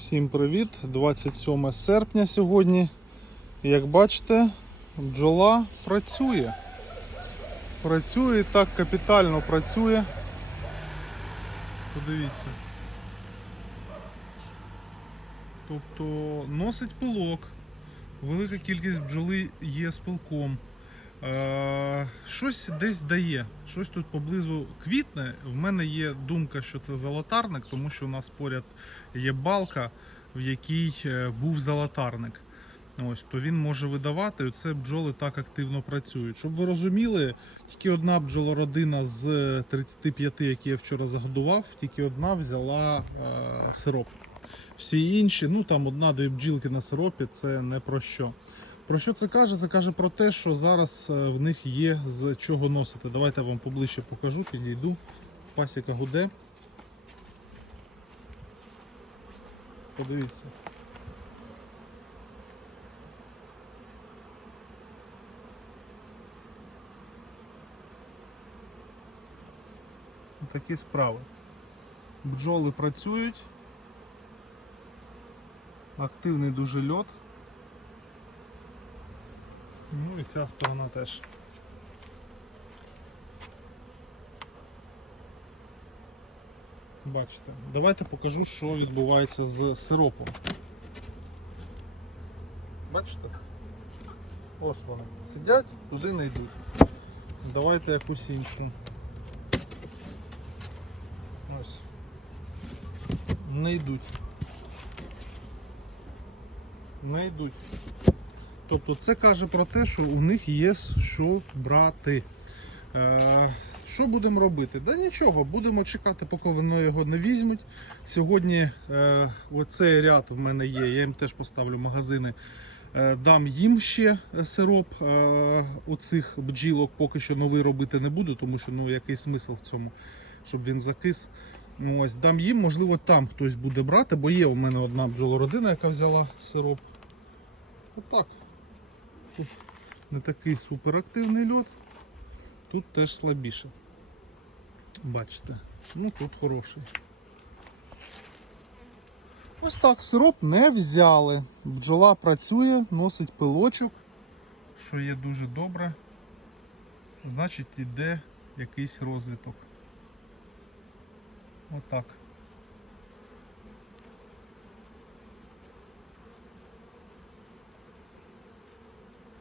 Всім привіт! 27 серпня сьогодні. Як бачите, бджола працює. Працює і так капітально працює. Подивіться. Тобто носить пилок. Велика кількість бджоли є з пилком. Е, щось десь дає, щось тут поблизу квітне. В мене є думка, що це золотарник, тому що у нас поряд є балка, в якій е, був золотарник. Ось, то він може видавати, і це бджоли так активно працюють. Щоб ви розуміли, тільки одна бджолородина з 35, які я вчора загодував, тільки одна взяла е, сироп. Всі інші, ну там одна-дві бджілки на сиропі, це не про що. Про що це каже? Це каже про те, що зараз е, в них є з чого носити. Давайте я вам поближче покажу, підійду. Пасіка гуде. Подивіться. Такі справи. Бджоли працюють. Активний дуже льот. Ну і ця сторона теж. Бачите. Давайте покажу, що відбувається з сиропом. Бачите? Ось вони. Сидять, туди не йдуть. Давайте якусь іншу. Ось. Не йдуть. Не йдуть. Тобто це каже про те, що у них є що брати. Е, що будемо робити? Да нічого, будемо чекати, поки вони його не візьмуть. Сьогодні е, оцей ряд в мене є, я їм теж поставлю магазини. Е, дам їм ще сироп е, оцих бджілок, поки що новий робити не буду, тому що ну, який смисл в цьому, щоб він закис. Ну, Ось, дам їм, можливо, там хтось буде брати, бо є у мене одна бджолородина, яка взяла сироп. Отак. Тут не такий суперактивний льот, тут теж слабіше. Бачите, ну тут хороший. Ось так, сироп не взяли. Бджола працює, носить пилочок, що є дуже добре. Значить, іде якийсь розвиток. Отак.